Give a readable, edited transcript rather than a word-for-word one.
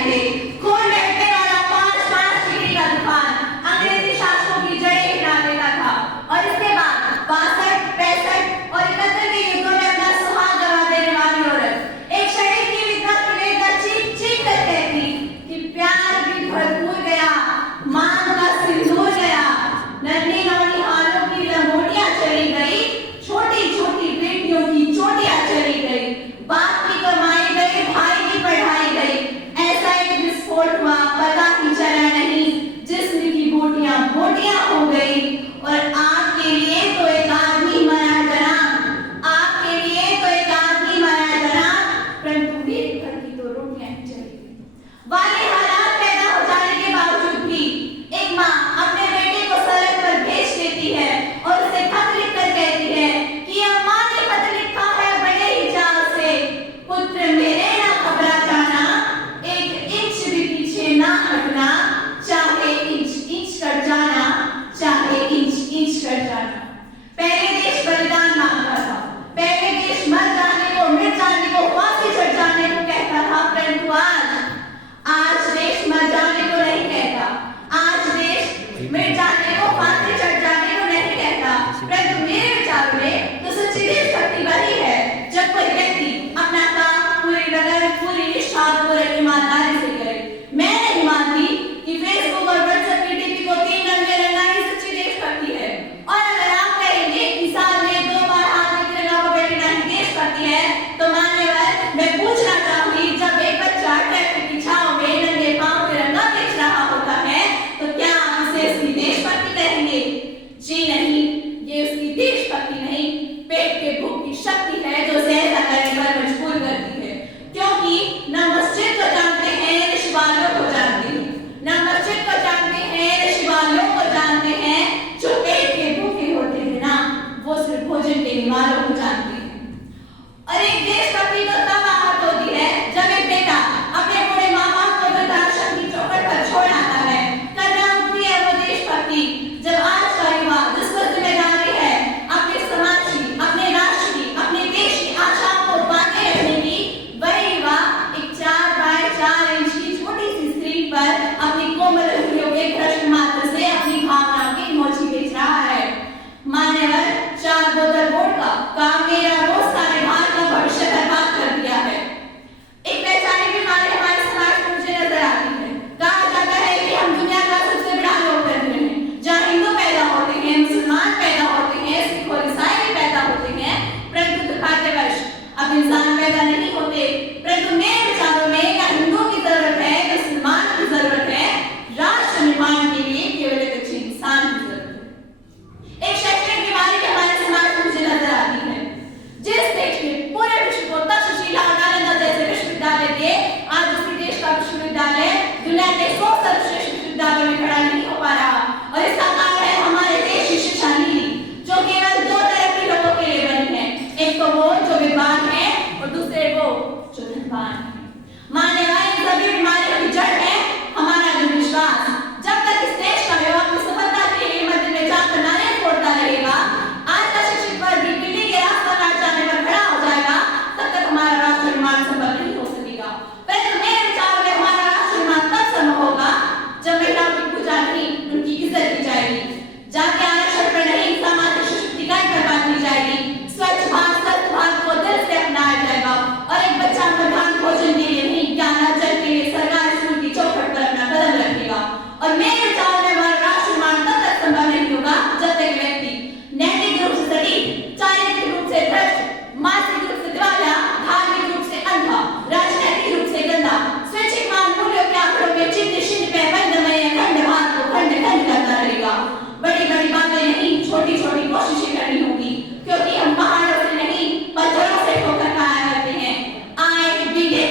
बनाए थे। खून बहने वाला 5-5 डिग्री का तूफान अंग्रेजी शासकों की जड़ें हिला देता था और इसके बाद 62, 65 और 71 के युद्धों में अपना सुहाग गवा देने वाली औरत एक शरीर की विधवा चीख चीख कर कहती कि प्यार भी भरपूर गया, मांग का सिंदूर गया, नन्ही नौनिहालों की लंगोटियां चली गई, छोटी छोटी बेटियों की चोटियां चली गई, बाप की कमाई गई, भाई की पढ़ाई गई। ऐसा एक विस्फोट हुआ पता ही चला नहीं, जिस्म की बोटियां बोटियां हो गई। और आपके लिए तो एक आदमी मरा जनाब, आपके लिए तो एक आदमी मरा जनाब, परंतु मेरे घर की तो रोटियां ही चली गई। वाले हालात पैदा हो जाने के बावजूद भी एक माँ अपने बेटे को सड़क पर भेज देती है और उसे खत लिखकर कहती है कि अम्मा ने खत लिखा है बड़े ही चाव से, पुत्र मेरे ना घबरा जाना, एक इंच भी पीछे ना हटना, चाहे इंच इंच कट जाना, चाहे इंच इंच कट जाना। पहले देश बलिदान मांगता था, पहले देश मर जाने को, मिट जाने को, फांसी चढ़ जाने को कहता था, परंतु आज देश मर जाने को नहीं कहता, आज देश मिट जाने को, फांसी चढ़ जाने को नहीं कहता। परंतु मेरे विचार में तो सच्ची देशभक्ति वही है जब कोई व्यक्ति अपना काम पूरी लगन, पूरी निष्ठा, पूरी ईमानदारी से करे। मैं नहीं मानती कि फेसबुक और व्हाट्सएप की टीपी को 3 रंग में रंगना ही सच्ची देशभक्ति है। और अगर आप कहेंगे कि साल में 2 बार हाथ में तिरंगा पकड़ना ही देशभक्ति है, तो मान्यवर मैं पूछना चाहूंगी, जब एक बच्चा ट्रैफिक की छांव में नंगे पांव तिरंगा बेच रहा होता है, तो क्या आप उसे उसकी देशभक्ति कहेंगे? जी नहीं, ये उसकी देशभक्ति नहीं, पेट के भूख की शक्ति है जो उसे ऐसा करने पर मजबूर करती है। क्योंकि न मस्जिद को जानते हैं न शिवालयों को जानते हैं, न मस्जिद को जानते हैं न शिवालयों को जानते हैं, जो पेट के भूखे होते हैं ना, वो सिर्फ भोजन के निवालों को जानते हैं। और एक देशभक्ति तो तब आहत होती है जब एक बेटा अपने बूढ़े माँ बाप को वृद्धाश्रम की चौखट पर छोड़ आता है। करना उठती है वो देशभक्ति जब आज का युवा जिसको जिम्मेदारी है अपने समाज की, अपने राष्ट्र की, अपने देश की आशाओं को बांधे रखने की, वही युवा एक 4x4 इंच की छोटी सी स्क्रीन पर अपनी कोमल उंगलियों के कृष्ण मात्र से अपनी भावनाओं की इमोजी बेच रहा है। मान्यवर, 4 बोतल वोडका का मेरा रोज सारे भारत का भविष्य बर्बाद कर दिया है। एक वैचारिक बीमारी हमारे समाज में मुझे नजर आती है। कहा जाता है कि हम दुनिया का सबसे बड़ा लोकतंत्र हैं, जहाँ हिंदू पैदा होते हैं, मुसलमान पैदा होते हैं, सिख और ईसाई भी पैदा होते हैं, परंतु दुर्भाग्यवश अब इंसान पैदा नहीं होते। परंतु मेरे विचारों में न हिंदू की जरूरत है, न मुसलमान की जरूरत है, राष्ट्र निर्माण के लिए केवल एक अच्छे इंसान की जरूरत है। एक शैक्षणिक बीमारी भी हमारे समाज में मुझे नजर आती है। जिस देश में पूरे विश्व को तक्षशिला और नालंदा जैसे विश्वविद्यालय दिए, आज उसी देश का विश्वविद्यालय दुनिया के 100 सर्वश्रेष्ठ विश्वविद्यालयों में खड़ा नहीं हो पा रहा। और इसका कारण है हमारे देश की शिक्षा नीति, जो केवल 2 तरह के लोगों के लिए बनी है, एक तो वो जो विद्वान है और दूसरे वो जो धनवान है। मान्यवर, इन सभी बीमारियों की जड़ है हमारा विश्वास। जब तक इस देश का युवा अपनी सफलता के लिए मंदिर में जाकर नारे फोड़ता रहेगा, आज का शिक्षित वर्ग दिल्ली के रास्ता काट जाने पर खड़ा हो जाएगा, तब तक हमारा राष्ट्र निर्माण संभव नहीं हो सकेगा। परंतु मेरे विचार में हमारा राष्ट्र निर्माण तब संभव होगा जब महिलाओं की पूजा नहीं, उनकी इज्जत की जाएगी, जाति आरक्षण पर नहीं, सामाजिक सशक्तिकरण पर बात की जाएगी, स्वच्छ भारत, स्वस्थ भारत को दिल से अपनाया जाएगा और एक बच्चा मध्याह्न भोजन के लिए नहीं, ज्ञान अर्जन के लिए सरकारी स्कूल की चौखट पर अपना कदम रखेगा। और मेरे विचार में हमारा राष्ट्र निर्माण तब तक संभव नहीं होगा जब तक व्यक्ति नैतिक रूप से सटीक, चारित्रिक रूप से भ्रष्ट, मानसिक रूप से दिवालिया, धार्मिक रूप से अंधा, राजनीतिक रूप से गंदा, स्वैच्छिक मान मूल्यों के आंकड़ों में चिन्ह चिन्ह पे बंधमय खंड भाग को खंड खंड करता रहेगा। बड़ी बड़ी बातें नहीं, छोटी छोटी कोशिशें करनी होगी, क्योंकि हम पहाड़ों से नहीं, पत्थरों से ठोकर खाया करते हैं। आए, बिगे,